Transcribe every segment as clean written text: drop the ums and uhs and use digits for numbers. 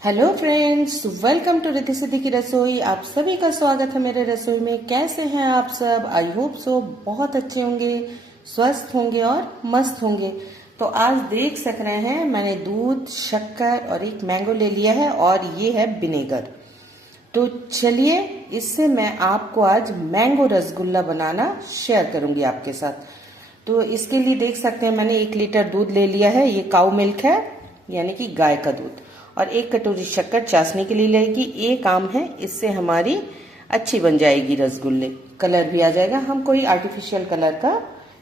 Hello friends, welcome to Riddhi Siddhi की रसोई। आप सभी का स्वागत है मेरे रसोई में। कैसे हैं आप सब? आई होप सो बहुत अच्छे होंगे, स्वस्थ होंगे और मस्त होंगे। तो आज देख सक रहे हैं मैंने दूध, शक्कर और एक मैंगो ले लिया है और ये है विनेगर। तो चलिए इससे मैं आपको आज मैंगो रसगुल्ला बनाना शेयर करूंगी आपके साथ। तो इसके लिए देख सकते हैं मैंने 1 लीटर दूध ले लिया है। ये काऊ मिल्क है, यानी कि गाय का दूध। और 1 कटोरी शक्कर चाशनी के लिए लेगी। एक आम है, इससे हमारी अच्छी बन जाएगी रसगुल्ले, कलर भी आ जाएगा। हम कोई आर्टिफिशियल कलर का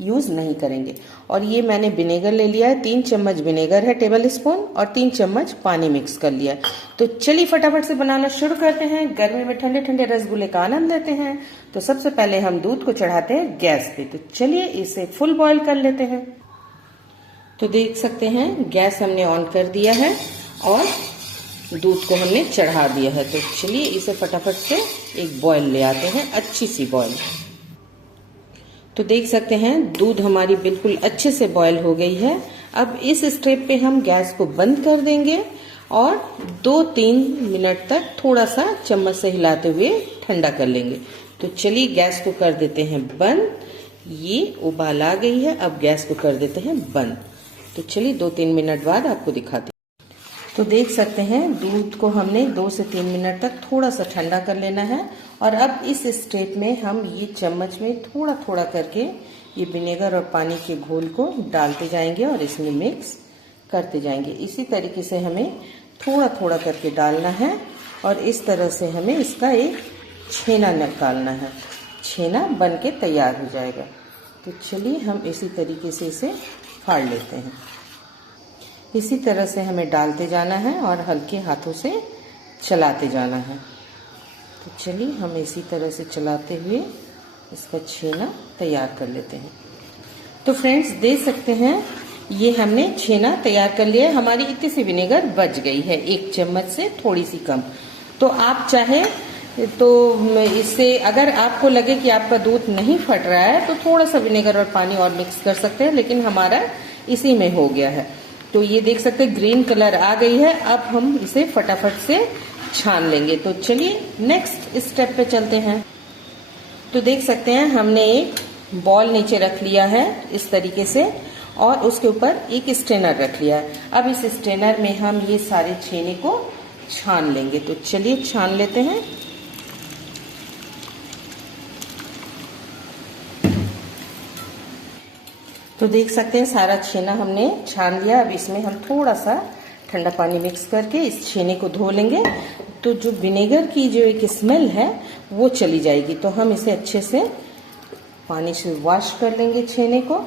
यूज नहीं करेंगे। और ये मैंने विनेगर ले लिया है, 3 चम्मच विनेगर है टेबल स्पून, और 3 चम्मच पानी मिक्स कर लिया है। तो चलिए फटाफट से बनाना शुरू करते हैं। गर्मी में ठंडे ठंडे रसगुल्ले का आनंद लेते हैं। तो सबसे पहले हम दूध को चढ़ाते हैं गैस पे। तो चलिए इसे फुल बॉईल कर लेते हैं। तो देख सकते हैं गैस हमने ऑन कर दिया है और दूध को हमने चढ़ा दिया है। तो चलिए इसे फटाफट से एक बॉईल ले आते हैं, अच्छी सी बॉईल। तो देख सकते हैं दूध हमारी बिल्कुल अच्छे से बॉईल हो गई है। अब इस स्टेप पे हम गैस को बंद कर देंगे और 2-3 मिनट तक थोड़ा सा चम्मच से हिलाते हुए ठंडा कर लेंगे। तो चलिए गैस को कर देते हैं बंद। ये उबाल आ गई है, अब गैस को कर देते हैं बंद। तो चलिए 2-3 मिनट बाद आपको दिखाते हैं। तो देख सकते हैं दूध को हमने 2 से 3 मिनट तक थोड़ा सा ठंडा कर लेना है। और अब इस स्टेप में हम ये चम्मच में थोड़ा थोड़ा करके ये विनेगर और पानी के घोल को डालते जाएंगे और इसमें मिक्स करते जाएंगे। इसी तरीके से हमें थोड़ा थोड़ा करके डालना है और इस तरह से हमें इसका एक छेना निकालना है। छेना बन के तैयार हो जाएगा। तो चलिए हम इसी तरीके से इसे फाड़ लेते हैं। इसी तरह से हमें डालते जाना है और हल्के हाथों से चलाते जाना है। तो चलिए हम इसी तरह से चलाते हुए इसका छेना तैयार कर लेते हैं। तो फ्रेंड्स देख सकते हैं ये हमने छेना तैयार कर लिया है। हमारी इतनी सी विनेगर बच गई है, 1 चम्मच से थोड़ी सी कम। तो आप चाहे तो इससे अगर आपको लगे कि आपका दूध नहीं फट रहा है तो थोड़ा सा विनेगर और पानी और मिक्स कर सकते हैं, लेकिन हमारा इसी में हो गया है। तो ये देख सकते हैं ग्रीन कलर आ गई है। अब हम इसे फटाफट से छान लेंगे। तो चलिए नेक्स्ट स्टेप पे चलते हैं। तो देख सकते हैं हमने एक बॉल नीचे रख लिया है इस तरीके से और उसके ऊपर एक स्ट्रेनर रख लिया है। अब इस स्ट्रेनर में हम ये सारे छेने को छान लेंगे। तो चलिए छान लेते हैं। तो देख सकते हैं सारा छेना हमने छान लिया। अब इसमें हम थोड़ा सा ठंडा पानी मिक्स करके इस छेने को धो लेंगे। तो जो विनेगर की जो एक स्मेल है वो चली जाएगी। तो हम इसे अच्छे से पानी से वॉश कर लेंगे छेने को।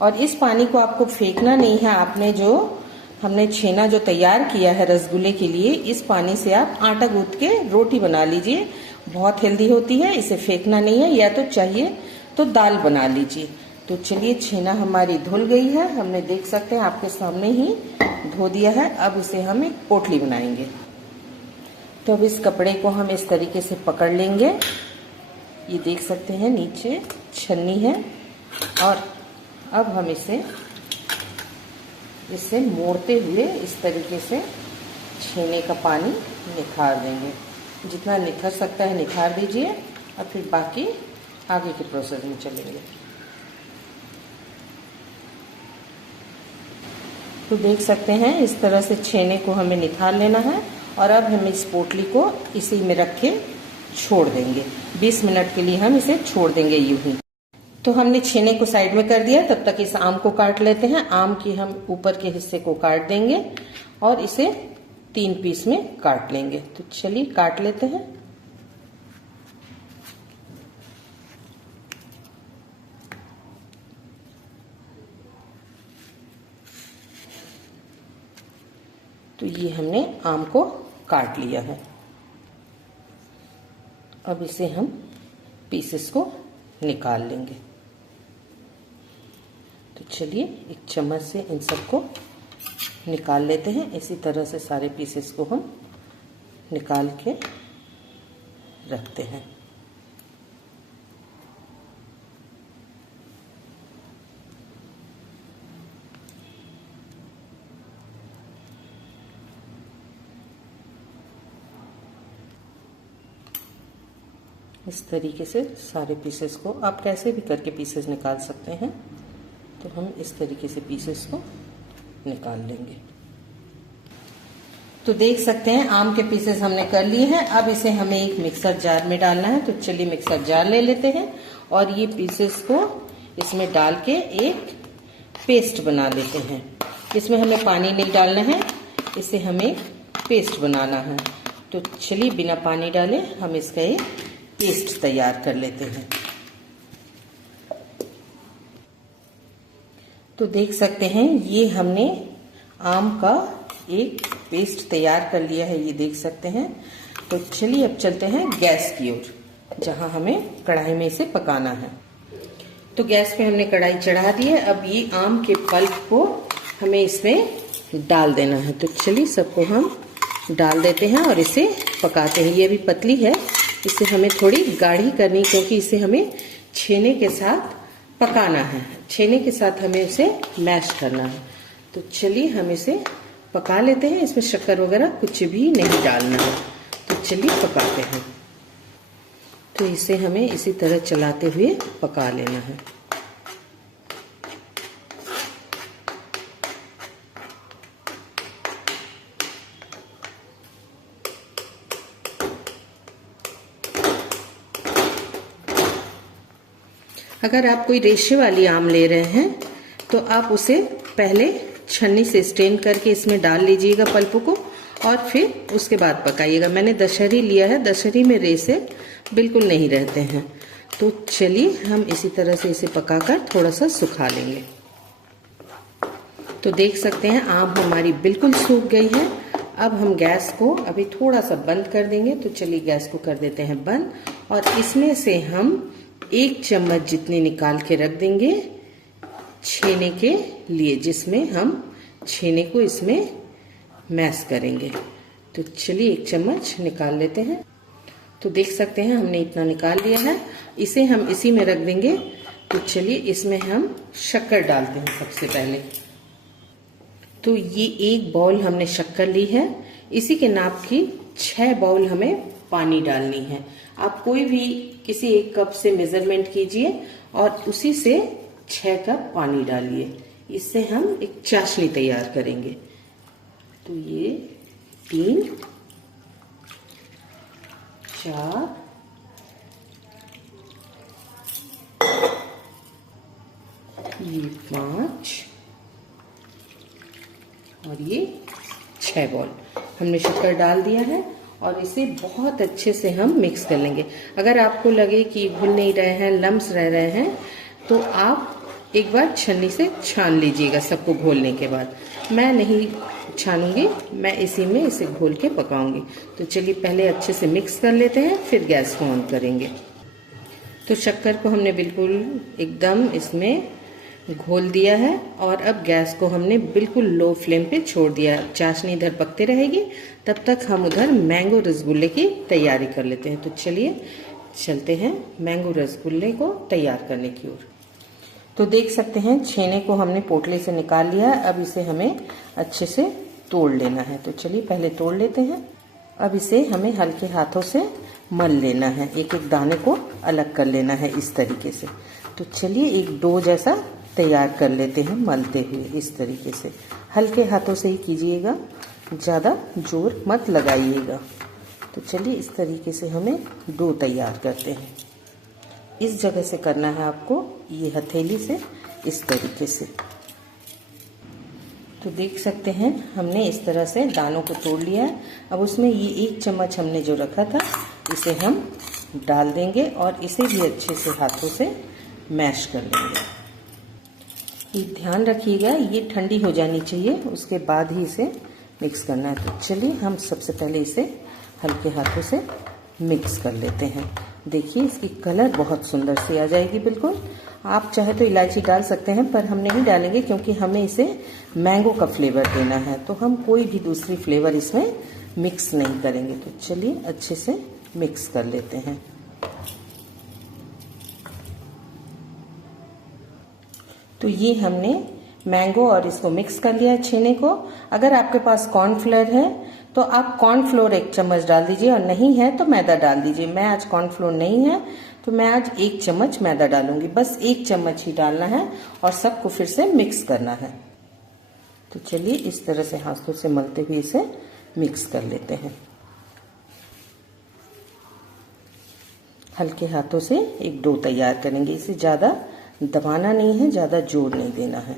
और इस पानी को आपको फेंकना नहीं है। आपने जो हमने छेना जो तैयार किया है रसगुल्ले के लिए, इस पानी से आप आटा गूंथ के रोटी बना लीजिए। बहुत हेल्दी होती है, इसे फेंकना नहीं है। या तो चाहिए तो दाल बना लीजिए। तो चलिए छेना हमारी धुल गई है, हमने देख सकते हैं आपके सामने ही धो दिया है। अब इसे हम एक पोटली बनाएंगे। तो अब इस कपड़े को हम इस तरीके से पकड़ लेंगे। ये देख सकते हैं नीचे छन्नी है। और अब हम इसे मोड़ते हुए इस तरीके से छेने का पानी निखार देंगे। जितना निखर सकता है निखार दीजिए और फिर बाकी आगे के प्रोसेस में चलेंगे। तो देख सकते हैं इस तरह से छेने को हमें निकाल लेना है। और अब हम इस पोटली को इसी में रख के छोड़ देंगे। 20 मिनट के लिए हम इसे छोड़ देंगे यूं ही। तो हमने छेने को साइड में कर दिया। तब तक इस आम को काट लेते हैं। आम की हम ऊपर के हिस्से को काट देंगे और इसे 3 पीस में काट लेंगे। तो चलिए काट लेते हैं। तो ये हमने आम को काट लिया है। अब इसे हम पीसेस को निकाल लेंगे। तो चलिए एक चम्मच से इन सबको निकाल लेते हैं। इसी तरह से सारे पीसेस को हम निकाल के रखते हैं। इस तरीके से सारे पीसेस को आप कैसे भी करके पीसेस निकाल सकते हैं। तो हम इस तरीके से पीसेस को निकाल लेंगे। तो देख सकते हैं आम के पीसेस हमने कर लिए हैं। अब इसे हमें एक मिक्सर जार में डालना है। तो चलिए मिक्सर जार ले लेते हैं और ये पीसेस को इसमें डाल के एक पेस्ट बना लेते हैं। इसमें हमें पानी नहीं डालना है, इसे हमें पेस्ट बनाना है। तो चलिए बिना पानी डाले हम इसका एक पेस्ट तैयार कर लेते हैं। तो देख सकते हैं ये हमने आम का एक पेस्ट तैयार कर लिया है, ये देख सकते हैं। तो चलिए अब चलते हैं गैस की ओर, जहां हमें कढ़ाई में इसे पकाना है। तो गैस पे हमने कढ़ाई चढ़ा दी है। अब ये आम के पल्प को हमें इसमें डाल देना है। तो चलिए सबको हम डाल देते हैं और इसे पकाते हैं। ये अभी पतली है, इसे हमें थोड़ी गाढ़ी करनी, क्योंकि इसे हमें छेने के साथ पकाना है। छेने के साथ हमें इसे मैश करना है। तो चलिए हम इसे पका लेते हैं। इसमें शक्कर वगैरह कुछ भी नहीं डालना है। तो चलिए पकाते हैं। तो इसे हमें इसी तरह चलाते हुए पका लेना है। अगर आप कोई रेशे वाली आम ले रहे हैं तो आप उसे पहले छन्नी से स्ट्रेन करके इसमें डाल लीजिएगा पल्प को, और फिर उसके बाद पकाइएगा। मैंने दशहरी लिया है, दशहरी में रेशे बिल्कुल नहीं रहते हैं। तो चलिए हम इसी तरह से इसे पकाकर थोड़ा सा सुखा लेंगे। तो देख सकते हैं आम हमारी बिल्कुल सूख गई है। अब हम गैस को अभी थोड़ा सा बंद कर देंगे। तो चलिए गैस को कर देते हैं बंद, और इसमें से हम 1 चम्मच जितने निकाल के रख देंगे छेने के लिए, जिसमें हम छेने को इसमें मैश करेंगे। तो चलिए 1 चम्मच निकाल लेते हैं। तो देख सकते हैं हमने इतना निकाल लिया है। इसे हम इसी में रख देंगे। तो चलिए इसमें हम शक्कर डालते हैं सबसे पहले। तो ये 1 बाउल हमने शक्कर ली है। इसी के नाप की 6 बाउल हमें पानी डालनी है। आप कोई भी किसी एक कप से मेजरमेंट कीजिए और उसी से 6 कप पानी डालिए। इससे हम एक चाशनी तैयार करेंगे। तो ये 3, 4, ये 5 और ये 6 बॉल हमने शक्कर डाल दिया है। और इसे बहुत अच्छे से हम मिक्स कर लेंगे। अगर आपको लगे कि घुल नहीं रहे हैं, लम्स रह रहे हैं, तो आप एक बार छन्नी से छान लीजिएगा सबको घोलने के बाद। मैं नहीं छानूंगी, मैं इसी में इसे घोल के पकाऊंगी। तो चलिए पहले अच्छे से मिक्स कर लेते हैं, फिर गैस को ऑन करेंगे। तो शक्कर को हमने बिल्कुल एकदम इसमें घोल दिया है और अब गैस को हमने बिल्कुल लो फ्लेम पे छोड़ दिया। चाशनी इधर पकती रहेगी, तब तक हम उधर मैंगो रसगुल्ले की तैयारी कर लेते हैं। तो चलिए चलते हैं मैंगो रसगुल्ले को तैयार करने की ओर। तो देख सकते हैं छेने को हमने पोटली से निकाल लिया है। अब इसे हमें अच्छे से तोड़ लेना है। तो चलिए पहले तोड़ लेते हैं। अब इसे हमें हल्के हाथों से मल लेना है, एक एक दाने को अलग कर लेना है इस तरीके से। तो चलिए एक डो जैसा तैयार कर लेते हैं मलते हुए। इस तरीके से हल्के हाथों से ही कीजिएगा, ज़्यादा जोर मत लगाइएगा। तो चलिए इस तरीके से हमें डो तैयार करते हैं। इस जगह से करना है आपको, ये हथेली से इस तरीके से। तो देख सकते हैं हमने इस तरह से दानों को तोड़ लिया है। अब उसमें ये 1 चम्मच हमने जो रखा था इसे हम डाल देंगे और इसे भी अच्छे से हाथों से मैश कर लेंगे। ये ध्यान रखिएगा ये ठंडी हो जानी चाहिए, उसके बाद ही इसे मिक्स करना है। तो चलिए हम सबसे पहले इसे हल्के हाथों से मिक्स कर लेते हैं। देखिए इसकी कलर बहुत सुंदर सी आ जाएगी बिल्कुल। आप चाहे तो इलायची डाल सकते हैं, पर हम नहीं डालेंगे क्योंकि हमें इसे मैंगो का फ्लेवर देना है। तो हम कोई भी दूसरी फ्लेवर इसमें मिक्स नहीं करेंगे। तो चलिए अच्छे से मिक्स कर लेते हैं। तो ये हमने मैंगो और इसको मिक्स कर लिया है छेने को। अगर आपके पास कॉर्नफ्लोर है तो आप कॉर्नफ्लोर 1 चम्मच डाल दीजिए, और नहीं है तो मैदा डाल दीजिए। मैं आज कॉर्नफ्लोर नहीं है तो मैं आज 1 चम्मच मैदा डालूंगी, बस 1 चम्मच ही डालना है और सबको फिर से मिक्स करना है। तो चलिए इस तरह से हाथों से मलते हुए इसे मिक्स कर लेते हैं। हल्के हाथों से एक डो तैयार करेंगे, इसे ज़्यादा दबाना नहीं है, ज़्यादा जोर नहीं देना है।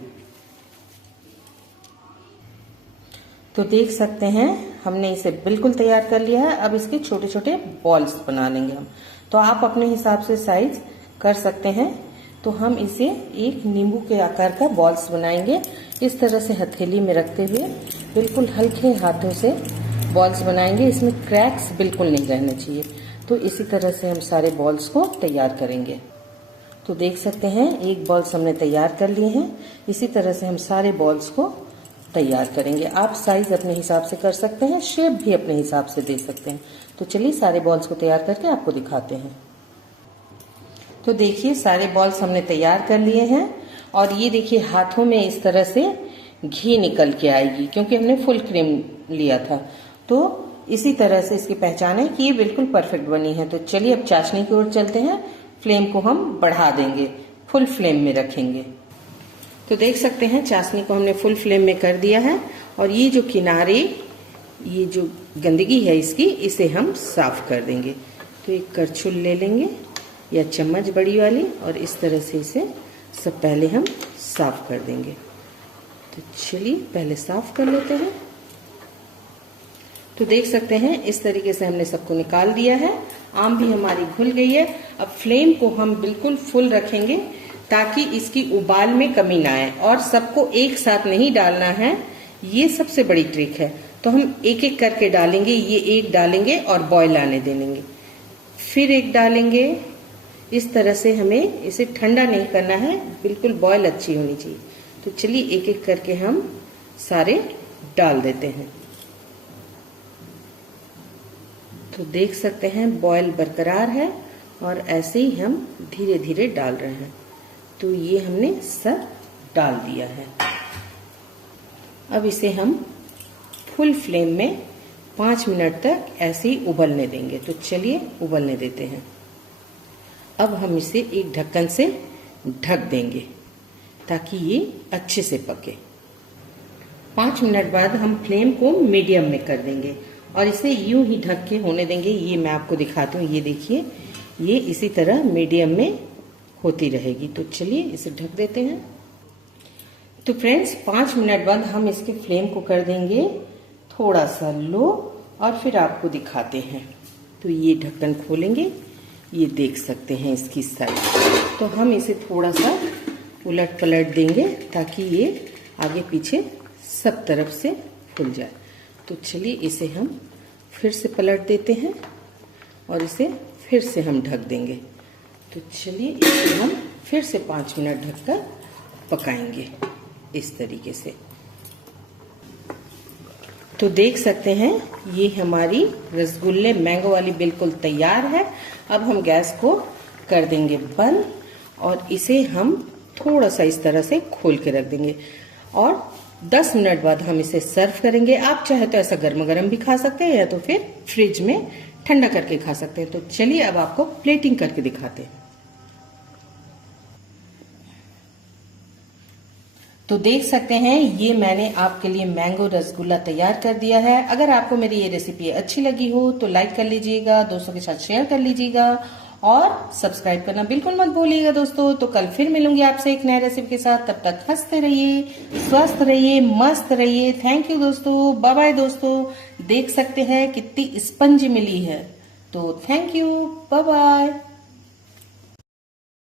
तो देख सकते हैं हमने इसे बिल्कुल तैयार कर लिया है। अब इसके छोटे छोटे बॉल्स बना लेंगे हम। तो आप अपने हिसाब से साइज कर सकते हैं। तो हम इसे एक नींबू के आकार का बॉल्स बनाएंगे। इस तरह से हथेली में रखते हुए बिल्कुल हल्के हाथों से बॉल्स बनाएंगे। इसमें क्रैक्स बिल्कुल नहीं रहने चाहिए। तो इसी तरह से हम सारे बॉल्स को तैयार करेंगे। तो देख सकते हैं एक बॉल्स हमने तैयार कर लिए हैं। इसी तरह से हम सारे बॉल्स को तैयार करेंगे। आप साइज अपने हिसाब से कर सकते हैं, शेप भी अपने हिसाब से दे सकते हैं। तो चलिए सारे बॉल्स को तैयार करके आपको दिखाते हैं। तो देखिए सारे बॉल्स हमने तैयार कर लिए हैं, और ये देखिए हाथों में इस तरह से घी निकल के आएगी, क्योंकि हमने फुल क्रीम लिया था। तो इसी तरह से इसकी पहचान है कि ये बिल्कुल परफेक्ट बनी है। तो चलिए अब चाशनी की ओर चलते हैं। फ्लेम को हम बढ़ा देंगे, फुल फ्लेम में रखेंगे। तो देख सकते हैं चाशनी को हमने फुल फ्लेम में कर दिया है, और ये जो किनारे, ये जो गंदगी है इसकी, इसे हम साफ कर देंगे। तो एक करछुल ले लेंगे या चम्मच बड़ी वाली, और इस तरह से इसे सब पहले हम साफ कर देंगे। तो चलिए पहले साफ कर लेते हैं। तो देख सकते हैं इस तरीके से हमने सबको निकाल दिया है। आम भी हमारी घुल गई है। अब फ्लेम को हम बिल्कुल फुल रखेंगे ताकि इसकी उबाल में कमी ना आए, और सबको एक साथ नहीं डालना है, ये सबसे बड़ी ट्रिक है। तो हम एक एक करके डालेंगे। ये एक डालेंगे और बॉयल आने देंगे, फिर एक डालेंगे। इस तरह से हमें इसे ठंडा नहीं करना है, बिल्कुल बॉयल अच्छी होनी चाहिए। तो चलिए एक एक करके हम सारे डाल देते हैं। तो देख सकते हैं बॉयल बरकरार है, और ऐसे ही हम धीरे धीरे डाल रहे हैं। तो ये हमने सब डाल दिया है। अब इसे हम फुल फ्लेम में 5 मिनट तक ऐसे ही उबलने देंगे। तो चलिए उबलने देते हैं। अब हम इसे एक ढक्कन से ढक देंगे ताकि ये अच्छे से पके। 5 मिनट बाद हम फ्लेम को मीडियम में कर देंगे और इसे यूं ही ढक के होने देंगे। ये मैं आपको दिखाती हूँ, ये देखिए, ये इसी तरह मीडियम में होती रहेगी। तो चलिए इसे ढक देते हैं। तो फ्रेंड्स 5 मिनट बाद हम इसके फ्लेम को कर देंगे थोड़ा सा लो, और फिर आपको दिखाते हैं। तो ये ढक्कन खोलेंगे, ये देख सकते हैं इसकी साइज। तो हम इसे थोड़ा सा उलट पलट देंगे ताकि ये आगे पीछे सब तरफ से फूल जाए। तो चलिए इसे हम फिर से पलट देते हैं और इसे फिर से हम ढक देंगे। तो चलिए इसे हम फिर से 5 मिनट ढककर पकाएंगे इस तरीके से। तो देख सकते हैं ये हमारी रसगुल्ले मैंगो वाली बिल्कुल तैयार है। अब हम गैस को कर देंगे बंद, और इसे हम थोड़ा सा इस तरह से खोल के रख देंगे, और 10 मिनट बाद हम इसे सर्व करेंगे। आप चाहे तो ऐसा गर्मा गर्म भी खा सकते हैं, या तो फिर फ्रिज में ठंडा करके खा सकते हैं। तो चलिए अब आपको प्लेटिंग करके दिखाते हैं। तो देख सकते हैं ये मैंने आपके लिए मैंगो रसगुल्ला तैयार कर दिया है। अगर आपको मेरी ये रेसिपी अच्छी लगी हो तो लाइक कर लीजिएगा, दोस्तों के साथ शेयर कर लीजिएगा, और सब्सक्राइब करना बिल्कुल मत भूलिएगा दोस्तों। तो कल फिर मिलूंगी आपसे एक नए रेसिपी के साथ। तब तक हंसते रहिए, स्वस्थ रहिए, मस्त रहिए। थैंक यू दोस्तों, बाय बाय दोस्तों। देख सकते हैं कितनी स्पंज मिली है। तो थैंक यू, बाय बाय।